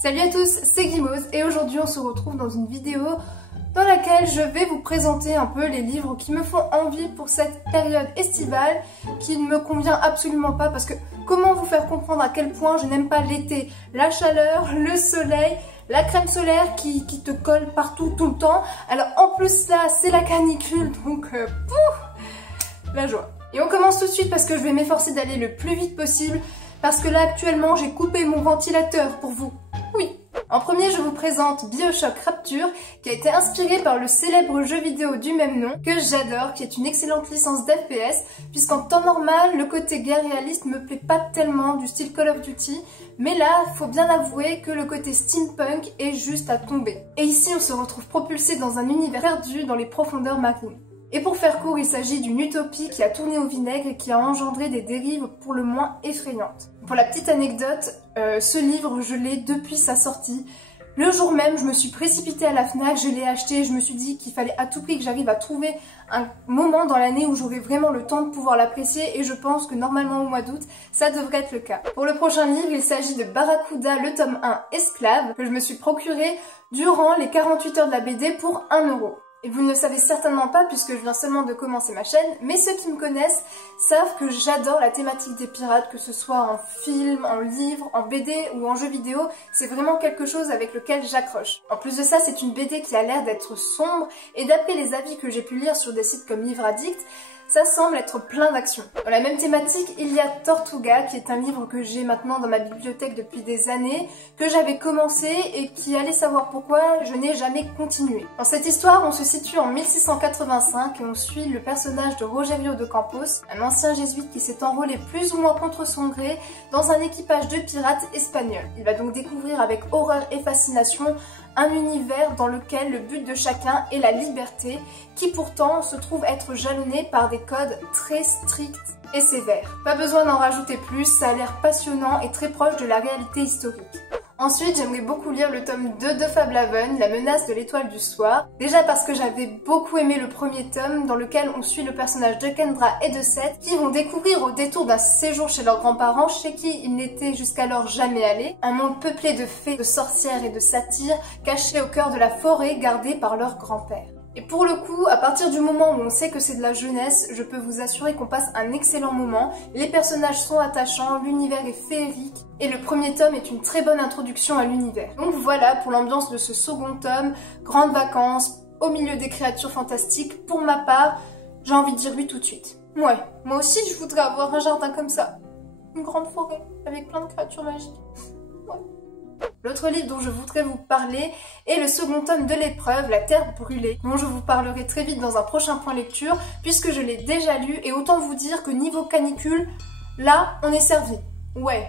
Salut à tous, c'est Guimauve et aujourd'hui on se retrouve dans une vidéo dans laquelle je vais vous présenter un peu les livres qui me font envie pour cette période estivale qui ne me convient absolument pas parce que comment vous faire comprendre à quel point je n'aime pas l'été, la chaleur, le soleil, la crème solaire qui te colle partout tout le temps. Alors en plus là c'est la canicule donc la joie. Et on commence tout de suite parce que je vais m'efforcer d'aller le plus vite possible parce que là actuellement j'ai coupé mon ventilateur pour vous. Oui. En premier, je vous présente BioShock Rapture, qui a été inspiré par le célèbre jeu vidéo du même nom, que j'adore, qui est une excellente licence d'FPS, puisqu'en temps normal, le côté guerre réaliste me plaît pas tellement, du style Call of Duty, mais là, faut bien avouer que le côté steampunk est juste à tomber. Et ici, on se retrouve propulsé dans un univers perdu dans les profondeurs marines. Et pour faire court, il s'agit d'une utopie qui a tourné au vinaigre et qui a engendré des dérives pour le moins effrayantes. Pour la petite anecdote, ce livre, je l'ai depuis sa sortie. Le jour même, je me suis précipitée à la FNAC, je l'ai acheté, je me suis dit qu'il fallait à tout prix que j'arrive à trouver un moment dans l'année où j'aurai vraiment le temps de pouvoir l'apprécier et je pense que normalement au mois d'août, ça devrait être le cas. Pour le prochain livre, il s'agit de Barracuda, le tome 1 Esclave, que je me suis procuré durant les 48 heures de la BD pour 1 €. Et vous ne le savez certainement pas puisque je viens seulement de commencer ma chaîne, mais ceux qui me connaissent savent que j'adore la thématique des pirates, que ce soit en film, en livre, en BD ou en jeu vidéo, c'est vraiment quelque chose avec lequel j'accroche. En plus de ça, c'est une BD qui a l'air d'être sombre et d'après les avis que j'ai pu lire sur des sites comme Livre Addict, ça semble être plein d'action. Dans la même thématique, il y a Tortuga, qui est un livre que j'ai maintenant dans ma bibliothèque depuis des années, que j'avais commencé et qui, allez savoir pourquoi, je n'ai jamais continué. Dans cette histoire, on se situe en 1685 et on suit le personnage de Rogerio de Campos, un ancien jésuite qui s'est enrôlé plus ou moins contre son gré dans un équipage de pirates espagnols. Il va donc découvrir avec horreur et fascination un univers dans lequel le but de chacun est la liberté, qui pourtant se trouve être jalonné par des codes très stricts et sévères. Pas besoin d'en rajouter plus, ça a l'air passionnant et très proche de la réalité historique. Ensuite, j'aimerais beaucoup lire le tome 2 de Fablehaven, La menace de l'étoile du soir. Déjà parce que j'avais beaucoup aimé le premier tome dans lequel on suit le personnage de Kendra et de Seth qui vont découvrir au détour d'un séjour chez leurs grands-parents chez qui ils n'étaient jusqu'alors jamais allés, un monde peuplé de fées, de sorcières et de satyres cachés au cœur de la forêt gardée par leur grand-père. Et pour le coup, à partir du moment où on sait que c'est de la jeunesse, je peux vous assurer qu'on passe un excellent moment. Les personnages sont attachants, l'univers est féerique et le premier tome est une très bonne introduction à l'univers. Donc voilà pour l'ambiance de ce second tome, grandes vacances, au milieu des créatures fantastiques. Pour ma part, j'ai envie de dire oui tout de suite. Ouais, moi aussi je voudrais avoir un jardin comme ça. Une grande forêt avec plein de créatures magiques. Ouais. L'autre livre dont je voudrais vous parler est le second tome de l'épreuve, La Terre brûlée, dont je vous parlerai très vite dans un prochain point lecture, puisque je l'ai déjà lu, et autant vous dire que niveau canicule, là, on est servi. Ouais.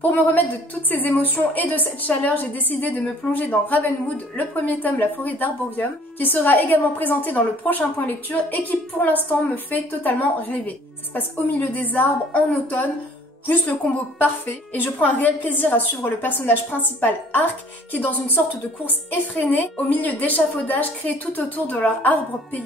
Pour me remettre de toutes ces émotions et de cette chaleur, j'ai décidé de me plonger dans Ravenwood, le premier tome, La forêt d'Arborium, qui sera également présenté dans le prochain point lecture, et qui pour l'instant me fait totalement rêver. Ça se passe au milieu des arbres, en automne, juste le combo parfait, et je prends un réel plaisir à suivre le personnage principal Ark, qui est dans une sorte de course effrénée au milieu d'échafaudages créés tout autour de leur arbre pays.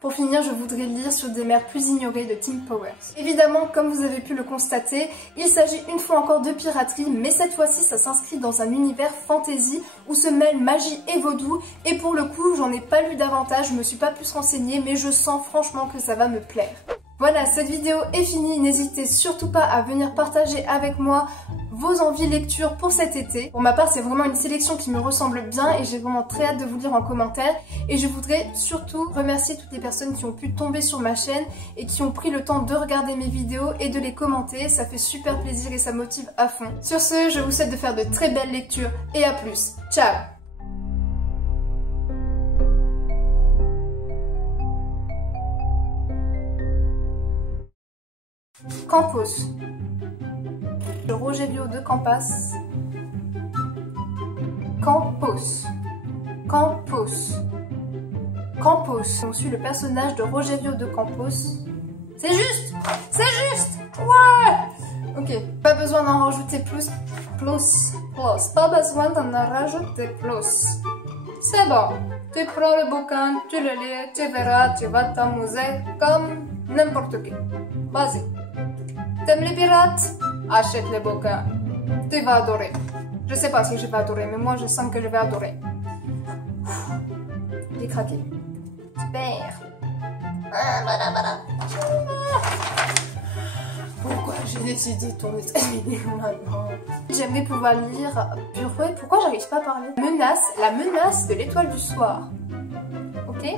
Pour finir, je voudrais lire Sur des mers plus ignorées de Tim Powers. Évidemment, comme vous avez pu le constater, il s'agit une fois encore de piraterie, mais cette fois-ci ça s'inscrit dans un univers fantasy où se mêlent magie et vaudou, et pour le coup, j'en ai pas lu davantage, je me suis pas plus renseignée, mais je sens franchement que ça va me plaire. Voilà, cette vidéo est finie, n'hésitez surtout pas à venir partager avec moi vos envies lecture pour cet été. Pour ma part, c'est vraiment une sélection qui me ressemble bien et j'ai vraiment très hâte de vous lire en commentaire. Et je voudrais surtout remercier toutes les personnes qui ont pu tomber sur ma chaîne et qui ont pris le temps de regarder mes vidéos et de les commenter. Ça fait super plaisir et ça motive à fond. Sur ce, je vous souhaite de faire de très belles lectures et à plus. Ciao! Campos de Rogerio de Campos. Campos. On suit le personnage de Rogerio de Campos. C'est juste! C'est juste! Ouais! Ok, pas besoin d'en rajouter plus. Pas besoin d'en rajouter plus. C'est bon. Tu prends le bouquin, tu le lis, tu verras, tu vas t'amuser comme n'importe qui. Vas-y. T'aimes les pirates? Achète les bouquins. Tu vas adorer. Je sais pas si je vais adorer, mais moi je sens que je vais adorer. J'ai craqué. Super. Voilà. Pourquoi j'ai décidé de tourner cette vidéo maintenant? J'aimerais pouvoir lire... Purée, pourquoi j'arrive pas à parler? La menace de l'étoile du soir. Ok?